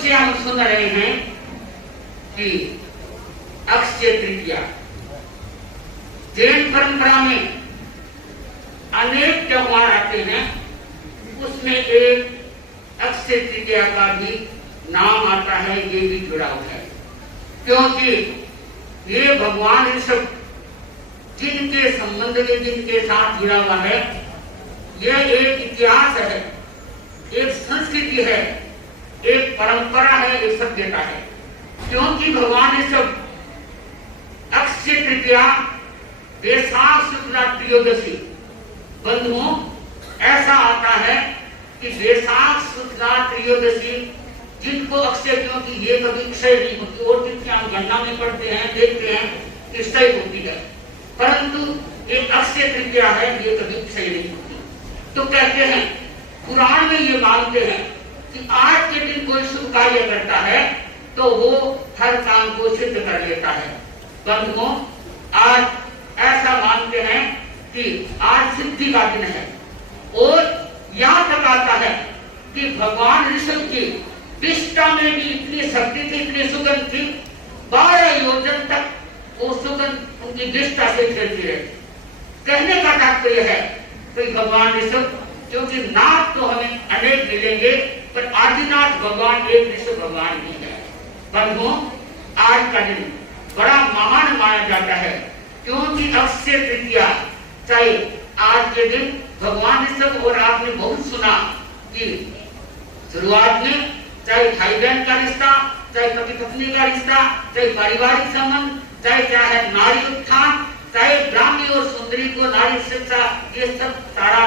से हम सुन रहे हैं कि अक्षय तृतीया जैन परंपरा में अनेक त्योहार आते हैं, उसमें एक अक्षय तृतीया का भी नाम आता है, ये भी जुड़ा हुआ है। क्योंकि ये भगवान ऋषभ जिनके संबंध में जिनके साथ जुड़ा हुआ है, यह एक इतिहास है, एक संस्कृति है, एक परंपरा है, एक सभ्यता है। क्योंकि भगवान ऋषभ अक्षय तृतीया वैशाख शुक्ला त्रयोदशी, बंधुओं ऐसा आता है कि वैशाख शुक्ला त्रयोदशी जिनको अक्षय, क्योंकि ये कभी क्षय नहीं होती, और तिथियां हम गणना में पढ़ते हैं, देखते हैं कि क्षय होती है, परंतु एक अक्षय तृतीया है, ये कभी क्षय नहीं होती। तो कहते हैं, पुराण में ये मानते हैं कि आज के दिन कोई शुभ कार्य करता है तो वो हर काम को सिद्ध कर लेता है। बंधुओं, आज ऐसा मानते हैं कि आज सिद्धि का दिन है, और यहाँ तक आता है कि भगवान ऋषभ की विष्ठा में भी इतनी शक्ति थी, इतनी सुगंध थी, 12 योजन तक वो सुगंध उनकी विष्ठा से फैलती है। कहने का तात्पर्य है कि भगवान ऋषभ, क्योंकि नाथ तो हमें अनेक मिलेंगे, पर आदिनाथ भगवान एक ऋषभ भगवान ही है। बंधुओं, आज का दिन बड़ा महान माना जाता है, क्योंकि अक्षय तृतीया, चाहे आज के दिन भगवान ऋषभ, और आपने बहुत सुना कि शुरुआत में चाहे भाई बहन का रिश्ता, चाहे पति पत्नी का रिश्ता, चाहे पारिवारिक संबंध, चाहे क्या है नारी उत्थान, चाहे ब्राह्मणी और सुंदरी को नारी शिक्षा, ये सब सारा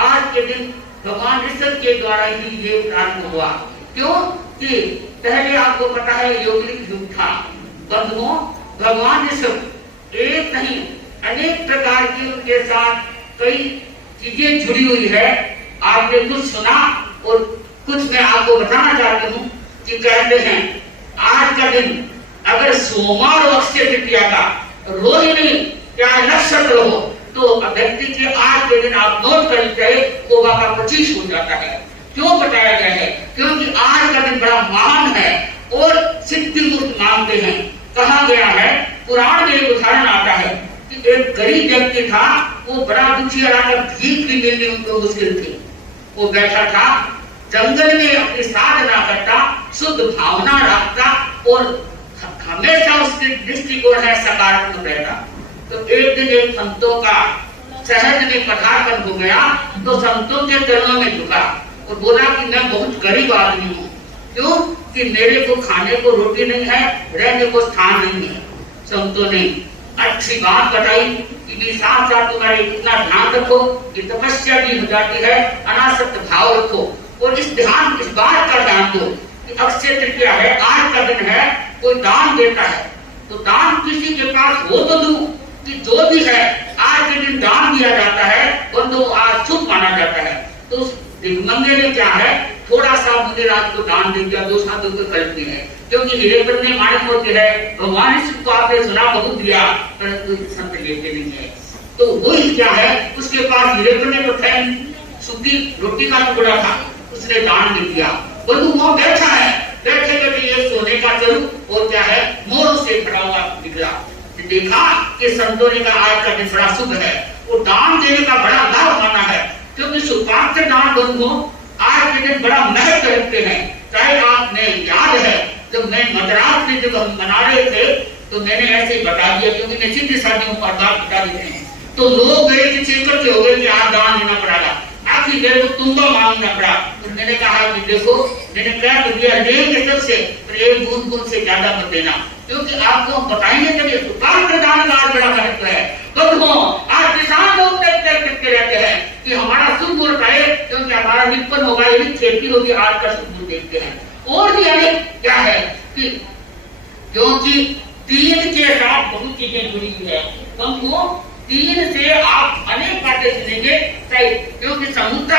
आज के दिन भगवान ऋषभ के द्वारा ही ये प्रारंभ हुआ। क्यों कि पहले आपको पता है यौगिक युग था। बंधुओं, भगवान ऋषभ एक नहीं अनेक प्रकार की उनके साथ कई चीजें जुड़ी हुई है। आपने कुछ सुना और कुछ मैं आपको बताना चाहती हूँ कि कहते हैं आज का दिन अगर सोमवार और अक्षय तृतीया का रोहिणी क्या नक्षत्र हो तो व्यक्ति के आज के दिन आप नोट कर लीजिए, कोबा का 25 हो जाता है। क्यों बताया गया है? क्योंकि आज का दिन बड़ा महान है और सिद्धि मुक्त मानते हैं। कहा गया है, पुराण में एक उदाहरण आता है कि एक गरीब व्यक्ति था, वो बड़ा दुखी रहा, भीख भी मिलनी उनको मुश्किल थी। वो बैठा था जंगल में, अपनी साधना करता, शुद्ध भावना रखता और हमेशा उसकी दृष्टिकोण है सकारात्मक रहता। तो एक दिन एक संतों का शहर में पधारपन हो गया, तो संतों के चरणों में झुका और बोला कि मैं बहुत गरीब आदमी हूँ। क्यों कि मेरे को खाने को रोटी नहीं है, रहने को स्थान नहीं है। संतों ने अच्छी बात बताई कि साथ साथ तुम्हारे इतना ध्यान रखो कि तपस्या भी हो जाती है, अनासक्त भाव रखो और इस बात का ध्यान दो कि अक्षय तृतीया है, आज का दिन है, कोई दान देता है तो दान किसी के पास हो तो दूं कि जो भी है आज के दिन दान दिया जाता है, बंधु आज शुभ माना जाता है। तो उस दिग्मंगे ने क्या है, थोड़ा सा मुझे रात को दान दे दिया, 2 साधु को कल्पनी है, क्योंकि हिरेपन में मानस होती है, भगवान शिव को आपने सुना बहुत दिया, परंतु संत लेते नहीं है। तो वो क्या है, उसके पास हिरेपन ने तो फैन सूखी रोटी का टुकड़ा था, उसने दान दे दिया। बंधु वहां बैठा है, बैठे बैठे ये सोने का चरू और क्या है मोरों से खड़ा हुआ निकला। देखा कि संतों ने कहा आज का दिन बड़ा शुभ है और दान देने का बड़ा लाभ माना है, क्योंकि सुपात्र दान बंधु आज के दिन बड़ा महत्व रखते हैं। चाहे आपने याद है जब मैं मद्रास में जब हम मना रहे थे तो मैंने ऐसे ही बता दिया, क्योंकि मैं सीधी शादियों पर बात बता देते हैं, तो लोग गए कि चेकर के हो गए कि आज दान देना पड़ेगा, आखिर मेरे को तुम्बा मांगना पड़ा। तो मैंने कहा कि देखो, मैंने क्या कर दिया, देंगे सबसे पर एक बूंद से ज्यादा मत देना, क्योंकि आपको हम बताएंगे तभी। सुपात्र दान का बड़ा महत्व है। तो आज किसान लोग कहते रहते हैं कि हमारा शुभ मुहूर्त आए, क्योंकि हमारा निपन होगा, यही खेती होगी, आज का शुभ मुहूर्त देखते हैं। और भी अनेक क्या है कि क्योंकि तीन के साथ बहुत चीजें जुड़ी हुई है, तो तीन से आप अनेक बातें सुनेंगे, क्योंकि समुद्र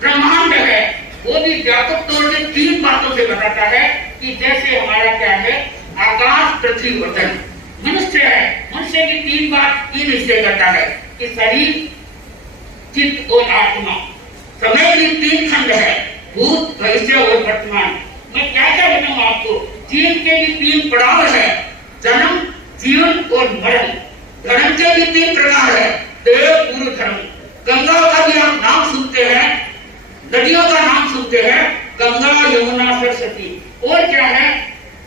ब्रह्मांड है, वो भी व्यापक तौर से 3 बातों से बताता है कि जैसे हमारा क्या है आकाश, पृथ्वी, वतन। मनुष्य है, मनुष्य की 3 बात 3 हिस्से करता है कि शरीर, चित्त और आत्मा। समय भी 3 खंड है, भूत, भविष्य और वर्तमान। मैं क्या जीवन के लिए 3 पड़ाव है, जन्म, जीवन और मरण। धर्म के भी 3 प्रकार है, देव, पूर्व धर्म। गंगा का भी आप नाम सुनते हैं, नदियों का नाम सुनते हैं, गंगा, यमुना, सरस्वती। और क्या है,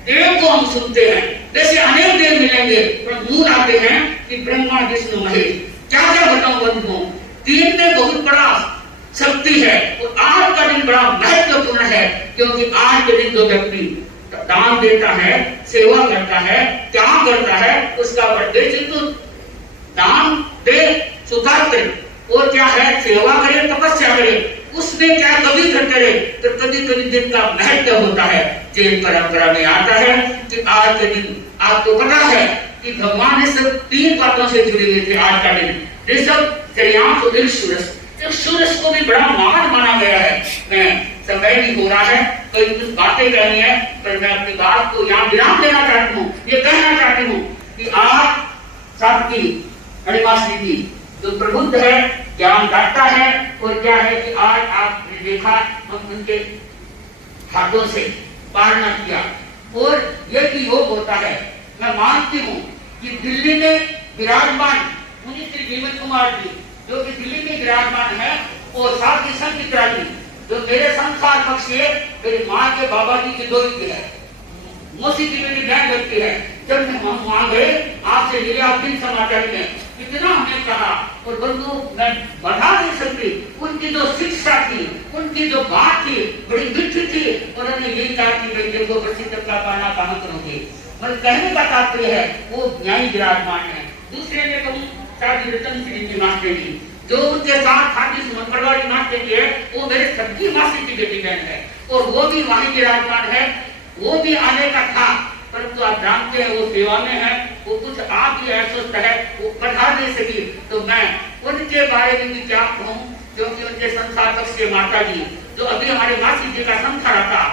देव को हम सुनते हैं, जैसे अनेक देव मिलेंगे, पर मूल आते हैं कि ब्रह्मा, विष्णु, महेश। क्या क्या बताऊं बंधुओं, 3 में बहुत बड़ा शक्ति है। और आज का दिन बड़ा महत्वपूर्ण है, क्योंकि आज के दिन जो व्यक्ति दान देता है, सेवा करता है, त्याग करता है, उसका बर्थडे चिंतु दान दे, सुधार करे, और क्या है, सेवा करे, तपस्या करे, उसमें क्या कभी करते रहे, तो कभी कभी दिन का महत्व होता है। जैन परंपरा में आता है कि आज के दिन आपको पता है कि भगवान ने सब 3 बातों से जुड़े हुए थे। आज का दिन ऋषभ, श्रेयांश और सूरज। सूरज को भी बड़ा मान माना गया है। मैं समय नहीं हो रहा है, कई कुछ बातें कहनी है, पर मैं अपनी बात को यहाँ विराम देना चाहती हूँ। ये कहना चाहती हूँ कि आज सबकी हरिमाश्री जी जो प्रबुद्ध है, ज्ञान दाता है, और क्या है कि आज आपने देखा हम उनके हाथों से पालना किया, और ये भी योग होता है। मैं मानती हूँ कि दिल्ली में विराजमान मुनि श्री जीवन कुमार जी जो कि दिल्ली में विराजमान है, और साथ ही संचित्रा जी जो मेरे संसार पक्ष के मेरी माँ के बाबा जी की दोई के है, मौसी जी मेरी बहन लगती है। जब हम वहां गए, आपसे मिले, आप दिन समाचार में कितना हमने कहा, और बंधु मैं बढ़ा नहीं सकती। उनकी जो शिक्षा थी, उनकी जो बात थी, बड़ी मीठी थी। उन्होंने यही कहा कि भाई देखो प्रसिद्ध का पाना कहाँ करोगे। मतलब कहने का तात्पर्य है वो न्यायी विराजमान है। दूसरे ने कहूँ शादी रतन सिंह जी मास्टर जी जो उनके साथ हाथी सुमनपरवाड़ी मास्टर जी है, वो मेरे सबकी मासी की बेटी बहन है, और वो भी वहीं विराजमान है। वो भी आने का था, परंतु आप जानते हैं वो सेवा में है, वो कुछ आप ही अस्वस्थ है, वो पढ़ा नहीं सकी। तो मैं उनके बारे में भी क्या कहूँ, क्योंकि उनके संसार पक्ष के माता जी जो अभी हमारे मासी जी का संसार था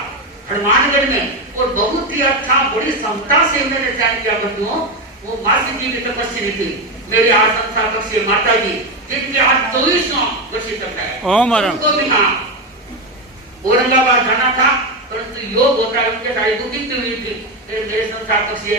हनुमानगढ़ में, और बहुत ही अच्छा बड़ी क्षमता से उन्होंने चयन किया बंधुओं। वो मासी जी की तपस्वी थी, मेरे आज संसार पक्ष के माता जी जिनके आज 24 वर्ष तक है, उनको भी हाँ औरंगाबाद जाना था, परंतु योग होता है, उनके सारी बुकिंग हुई थी। मेरे संसार पक्ष से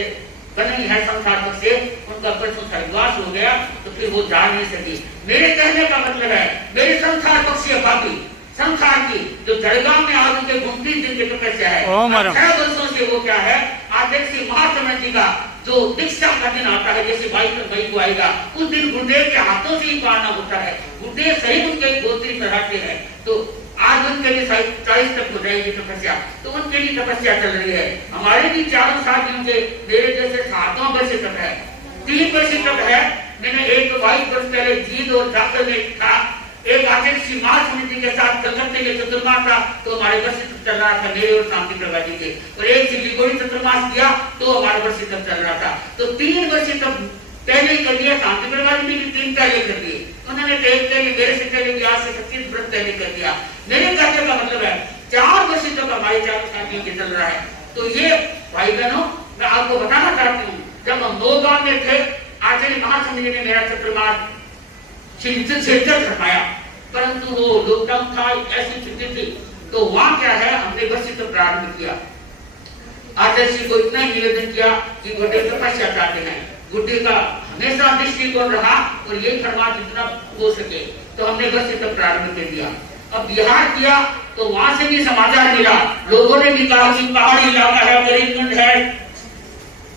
नहीं है, संसार पक्ष से उनका परसों सर्वनाश हो गया, तो फिर वो जा नहीं सकी। मेरे कहने का मतलब है मेरे संसार पक्ष से बाकी संसार की जो जलगांव में आज उनके 29 दिन की तपस्या है, 6 वर्षों से वो क्या है, आज श्री महात्मा जी का जो दीक्षा का दिन आता है, जैसे 22 मई को आएगा, उस दिन गुरुदेव के हाथों से ही पालना होता है। गुरुदेव सहित उनके गोत्री चढ़ाते हैं, तो आज उनके लिए 40 तक हो जाएगी तपस्या, तो उनके लिए तपस्या चल रही है। हमारे भी 4 साथियों से मेरे जैसे 7वां वर्ष तक है, 3 वर्ष तक है। मैंने एक 22 वर्ष पहले जींद और जाकर में था, एक आचार्य श्री मां समिति के साथ कलकत्ते के चतुर्मास था, तो हमारे वर्ष तक चल रहा था मेरे और शांति प्रभा जी के, और एक लिगोरी चतुर्मास किया तो हमारे वर्ष तक चल रहा था। तो 3 वर्ष तक पहले कर दिया, शांति प्रभा जी ने 3 पहले कर दिए, उन्होंने मेरे से पहले आज से 25 व्रत पहले कर दिया। मेरे कहने का मतलब है 4 वर्ष तक हमारे 4 साथियों के चल रहा है। तो ये भाई बहनों मैं आपको बताना चाहती हूँ, जब हम 2 गांव में थे, आचार्य महासमिति ने मेरा चतुर्मास खटाया, परंतु वो लॉकडाउन था, ऐसी स्थिति थी, तो वहां क्या है, हमने वर्ष तक प्रारंभ किया। आचार्य जी को इतना निवेदन किया कि गुड्डे तपस्या चाहते हैं, गुड्डे का हमेशा दृष्टिकोण रहा और ये फरमान जितना हो सके, तो हमने वर्ष तक प्रारंभ कर दिया। अब बिहार किया तो वहां से भी समाचार मिला, लोगों ने भी कहा कि पहाड़ी इलाका है, करीबगंज है,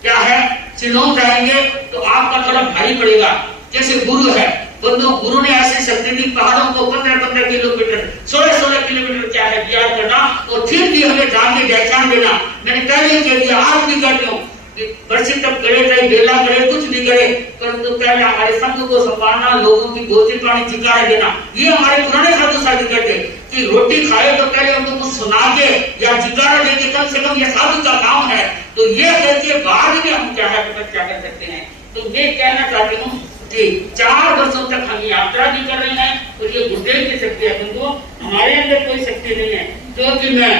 क्या है, शिलोंग जाएंगे तो आपका थोड़ा भारी पड़ेगा। जैसे गुरु है, गुरु ने ऐसी शक्ति दी, पहाड़ों को 15-15 किलोमीटर 16-16 किलोमीटर क्या है तैयार करना, और फिर भी हमें जाके व्याख्यान देना। मैंने पहले कह दिया, आज भी कहती हूँ कि वर्ष तक करे, चाहे बेला करे, कुछ भी करे, परंतु पहले हमारे संघ को संभालना, लोगों की गोदी पानी चिकारा देना। ये हमारे पुराने साधु साधु कहते कि रोटी खाए तो पहले उनको कुछ सुना के या जिकारा देके, कम से कम ये साधु का काम है। तो ये कहते बाद में हम क्या है क्या कर सकते हैं। तो मैं कहना चाहती हूँ कि 4 वर्षों तक हम यात्रा भी कर रहे हैं, और ये गुरुदेव की शक्ति है बंधुओं, हमारे अंदर कोई शक्ति नहीं है जो कि मैं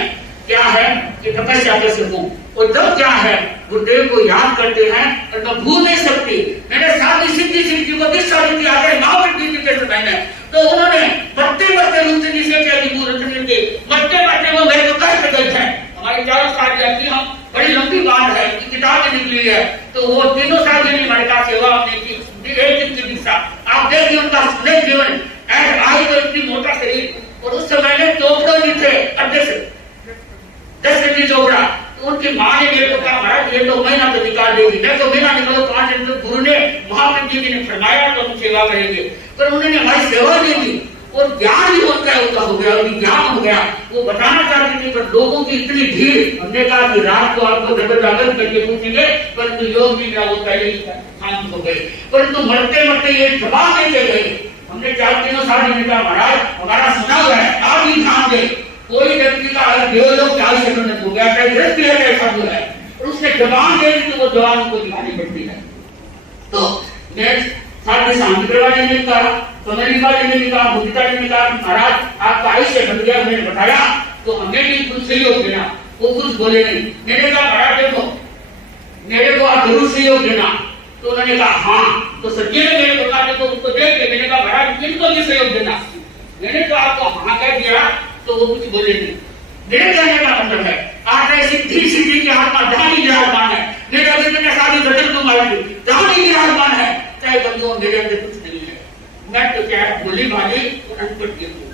क्या है कि तपस्या कर सकूं। और जब क्या है गुरुदेव को याद करते हैं और मैं भूल नहीं सकती, मेरे साथ सिद्धि सिंह जी को 20 साल की आगे माँ के समय में, तो उन्होंने बढ़ते रूप से मरते वो मेरे को कष्ट गए थे। हमारी 4 साल की हम बड़ी लंबी कुमार है, किताब निकली है, तो वो 3 साल के लिए हमारे पास सेवा आपने की, एक दिन की दिशा आप देखिए उनका सुंदर जीवन, आई तो इतनी मोटा शरीर, और उस समय में चोपड़ा जी थे अध्यक्ष दशरथी चोपड़ा, तो उनकी माँ ने मेरे को कहा महाराज ये तो महीना तो निकाल देगी, मैं तो महीना निकालो 5 दिन, तो गुरु ने महामंत्री जी ने फरमाया तो हम सेवा करेंगे, पर उन्होंने हमारी सेवा नहीं की, और ज्ञान भी होता है उनका हो गया, उनकी ज्ञान हो गया, वो बताना चाहते थे, पर लोगों की इतनी भीड़, हमने कहा कि रात को आपको जबरदस्त करके पूछेंगे, परंतु योग भी वो पहले ही शांत हो गए, परंतु मरते मरते ये जवाब नहीं दे गए। हमने 4 साल में कहा महाराज हमारा सुना हुआ है, आप ही ध्यान दें, कोई व्यक्ति का अगर देवलोक 40 सेकंड हो गया, चाहे दृष्टि है ऐसा जो है, और उसने जवान दे दी तो वो जवान को दिखानी पड़ती है। तो नेक्स्ट साथ में शांति प्रभा जी ने कहा, कमलिका जी ने कहा, मुदिता जी ने कहा महाराज आपका आयुष्य बन गया, मैंने बताया तो हमें भी कुछ सहयोग देना, वो कुछ बोले नहीं। मैंने कहा महाराज देखो मेरे को आप जरूर सहयोग देना, तो उन्होंने कहा हाँ, तो सच्चे ने मेरे को कहा देखो उनको देख के मैंने कहा महाराज किनको भी सहयोग देना, मैंने तो आपको हाँ कह दिया, तो वो कुछ बोले नहीं। मेरे कहने का मतलब है आज सिद्धि की आत्मा जहां भी विराजमान है, मेरे अंदर में सारी जटिल कुमारी जहां भी विराजमान है, चाहे बंधुओं मेरे अंदर कुछ नहीं है, मैं तो क्या भोली भाली अनपढ़ हूँ,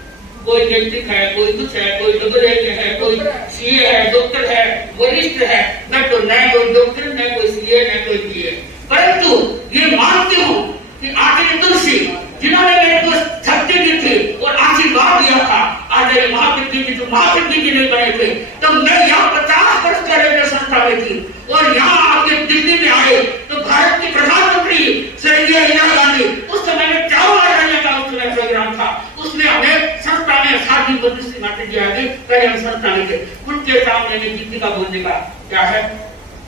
कोई व्यक्ति है, कोई कुछ है, कोई डबल है, कोई सीए है, डॉक्टर है, वरिष्ठ है, मैं तो न कोई डॉक्टर न कोई सीए न कोई पीए, परंतु ये मानती हूँ कि आखिर तुलसी जिन्होंने मेरे को शक्ति दी थी और आशीर्वाद दिया था, आज महाकृति की जो महाकृति की नहीं बने थे, तब मैं यहाँ 50 वर्ष पहले संस्था में थी, और यहाँ आपके दिल्ली में आए तो भारत के प्रधानमंत्री स्वर्गीय इंदिरा गांधी, उस समय में 4 राज्यों का उस समय प्रोग्राम था, उसने हमें संस्था में 7 दिन बंदिश मात्र दिया थे, पहले हम संस्था में थे, उनके सामने में किसी का बोलने का क्या है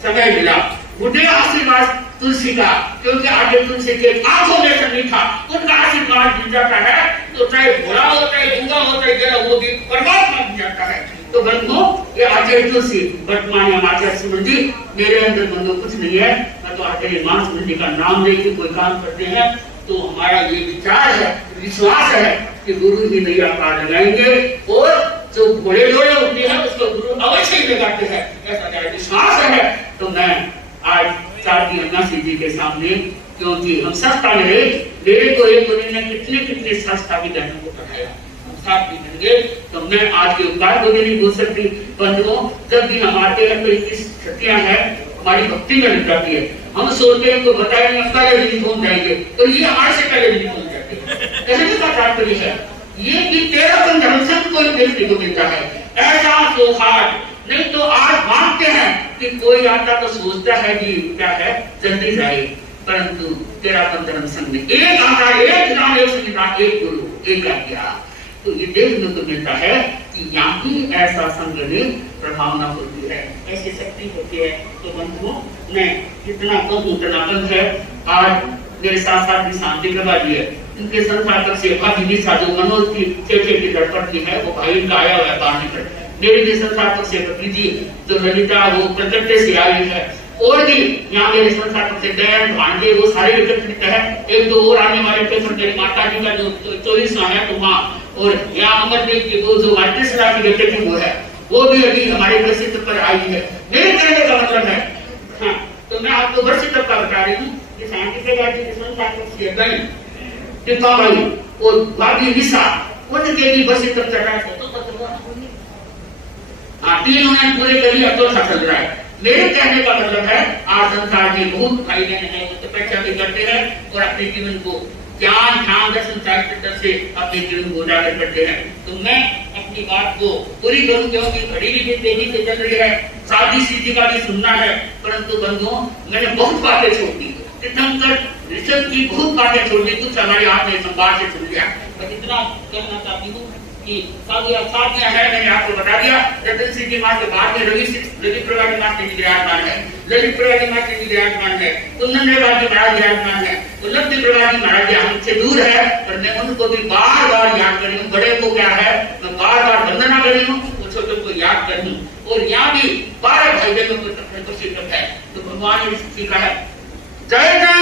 समय मिला, मुझे आशीर्वाद तुलसी का, क्योंकि आगे तुलसी के आंखों में नहीं था, उनका आशीर्वाद मिल जाता है, तो चाहे भोला हो चाहे गूंगा हो चाहे जरा वो भी परमात्मा मिल जाता है। तो बंधुओं ये आचार्य तुलसी वर्तमान आचार्य सुमन जी, मेरे अंदर बंधु कुछ नहीं है, मैं तो आचार्य मान सुमन जी का नाम लेके कोई काम करते हैं, तो हमारा ये विचार है, विश्वास है कि गुरु ही नैया पार लगाएंगे, और जो घोड़े लोड़े होती है उसको गुरु अवश्य ही लगाते हैं, ऐसा मेरा विश्वास है। तो मैं आज साथी अन्ना जी के सामने, क्योंकि हम संस्था में रहे, मेरे को एक उन्होंने कितने संस्था भी बहनों को पढ़ाया, हम साथ भी बनेंगे, तो मैं आज के उपकार को भी नहीं भूल सकती। बंधुओं जब भी हम आते हैं तो इतनी शक्तियां हैं, हमारी भक्ति में लग जाती है, हम सोचते हैं तो बताएंगे पहले दिन पहुंच जाएंगे, तो ये आज से पहले दिन पहुंच जाते हैं, कहने का तात्पर्य है ये कि तेरा धर्मसंग को देखने को मिलता है, ऐसा सौहार्द नहीं तो आज मानते हैं कि कोई आता तो सोचता है कि क्या है जल्दी जाए, परंतु तेरा धर्म संघ में एक आता, एक नाम, एक संविधान, एक गुरु, एक आज्ञा, तो ये देखने को मिलता है कि यहाँ भी ऐसा संघ में प्रभावना होती है, ऐसी शक्ति होती है। तो बंधुओं मैं जितना कहूँ उतना कम है। आज मेरे साथ साथ शांति प्रभा जी है, इनके संस्थापक से अभिनिशा जो मनोज की चेचे की दर्पण की है, वो भाई इनका आया हुआ है बाहर निकल, मेरे भी संस्थापक से भतीजी जो ललिता वो कलकत्ते से आई है, और भी यहाँ मेरे संस्थापक से दयान भांडे वो सारे एकत्रित है, 1-2 और आने वाले थे, मेरी माता जी का जो 24वां है तो वहाँ, और यहाँ अमरदेव की वो जो 38 लाख की बेटे थी वो है, वो भी अभी हमारे प्रसिद्ध पर आई है। मेरे कहने का मतलब है हाँ, तो मैं आपको वर्षित का बता रही हूँ कि शांति के बाद के संस्थापक से बहन दीपावली और भाभी निशा उनके भी वर्षित चढ़ा है, तीनों ने पूरे करिए तो चल रहा है। मेरे कहने का मतलब है आज संसार के बहुत भाई बहन है, वो तपस्या भी करते हैं और अपने जीवन को ज्ञान ध्यान दर्शन चारित्र से अपने जीवन को उजागर करते हैं। तो मैं अपनी बात को पूरी करूं, क्योंकि घड़ी भी तेजी से चल रही है, शादी सीधी का भी सुनना है, परंतु बंधुओं मैंने बहुत बातें छोड़ दी, तीर्थंकर ऋषभ की बहुत बातें छोड़ दी, कुछ हमारे हाथ में संवाद से सुन लिया, पर इतना कहना चाहती हूँ कि साथियां है, मैंने आपको बता दिया। रतन सिंह की मां के बाद में ललित प्रभा की मां के विराजमान है, ललित प्रभा की मां के विराजमान है, कुंदन प्रभा की महाराज विराजमान है, उल्लभ प्रभा की महाराज हमसे दूर है, पर मैं उनको भी बार बार याद कर रही हूँ। बड़े को क्या है मैं बार बार वंदना कर रही हूँ, छोटे को याद कर रही हूँ, और यहाँ भी 12 भाई बहनों को प्रसिद्ध है। तो भगवान ने सीखा है जय जय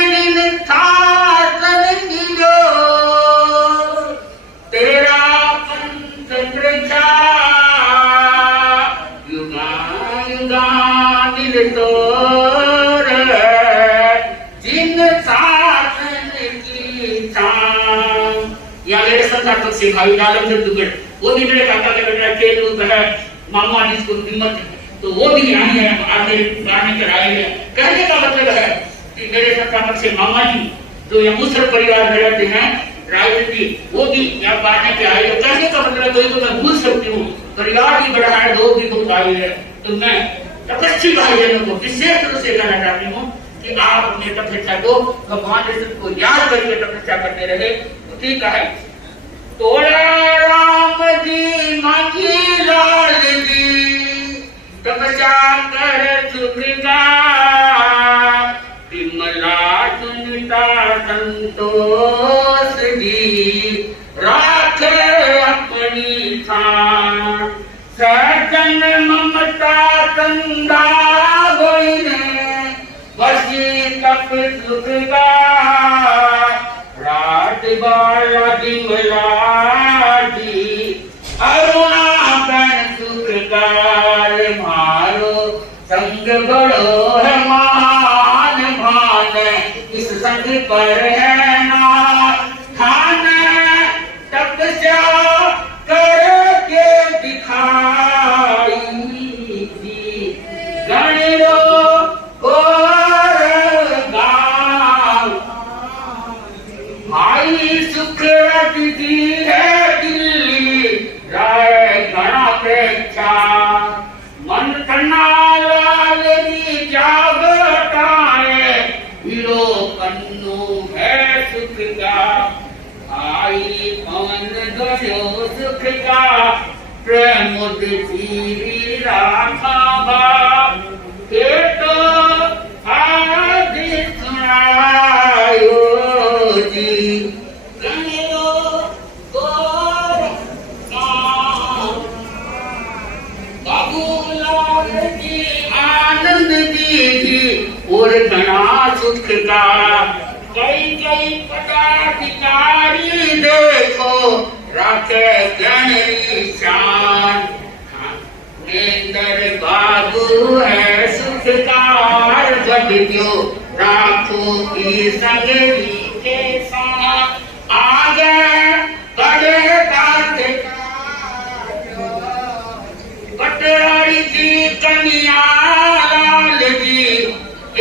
तेरा युगा युगानि दिल तोर जिन सासन की छाम। या मेरे संसार तक से भाई डालम जब दुगड़ वो भी मेरे काका के बेटा केलू है मामा जिसको हिम्मत तो वो भी आई है आगे गाने कर आए हैं। कहने का मतलब है कि मेरे संसार तक से मामा जी जो ये मुसर परिवार में रहते हैं राजनीति वो भी यहाँ बांटने पे आए। तो कहने का मतलब कोई तो मैं भूल सकती हूँ परिवार भी बड़ा है लोग भी बहुत आए हैं। तो मैं तपस्वी भाई बहनों को विशेष रूप से कहना चाहती हूँ कि आप अपने तपस्या को भगवान कृष्ण को याद करके तपस्या करते रहे। तो ठीक है तोड़ा राम जी मांगी लाल जी तपस्या कर चुकेगा विमला सुनीता संतोष जी राख अपनी थान सजन ममता कंदा गोइने वसी तप सुखगा रात बाला विमला जी अरुणा बन सुखगार मारो संग बड़ो है मान भान इस संग पर है ना खान तपस्या करके दिखाई थी गणिरो और गाँव भाई सुख रखती है दिल्ली राय गणापेक्षा मन करना लाल की जागताए हीरो कन्नू है सुख का भाई पवन गयो सुख का प्रेम धीरी राखा बाप के तो आदि सुनायो जी गयो गोर बाबूलाल की आनंद दीदी और घना सुख का कई कई पदाधिकारी देखो राखे गणरी शान नेंद्र बाबू है सुखकार बदलो राखो की संगरी के साथ आगे बड़े पटवारी जी कन्या लाल जी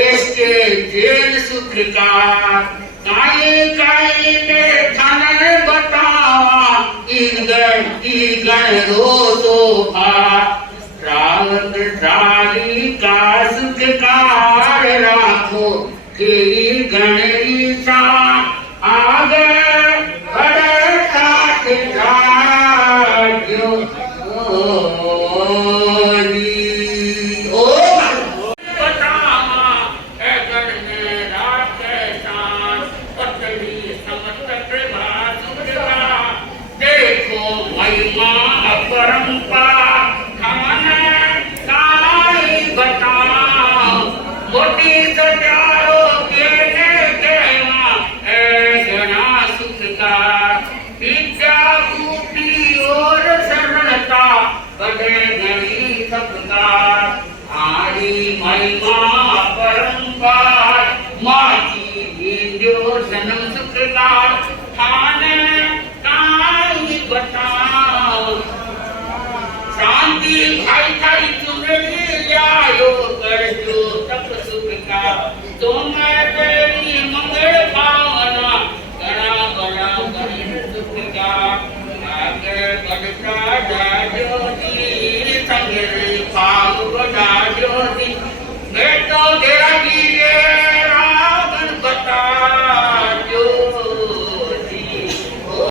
इसके जेल सुख का काई काई में धन बतावा गण रो शोभा रावण डाली का सुखकार राखो तेरी गणरी सा आगे बड़े खाट राज्यों जन्म सुख का खाने काई बताओ शांति भाई भाई चुनरी आयो कर जो तप सुख का तुम तेरी मंगल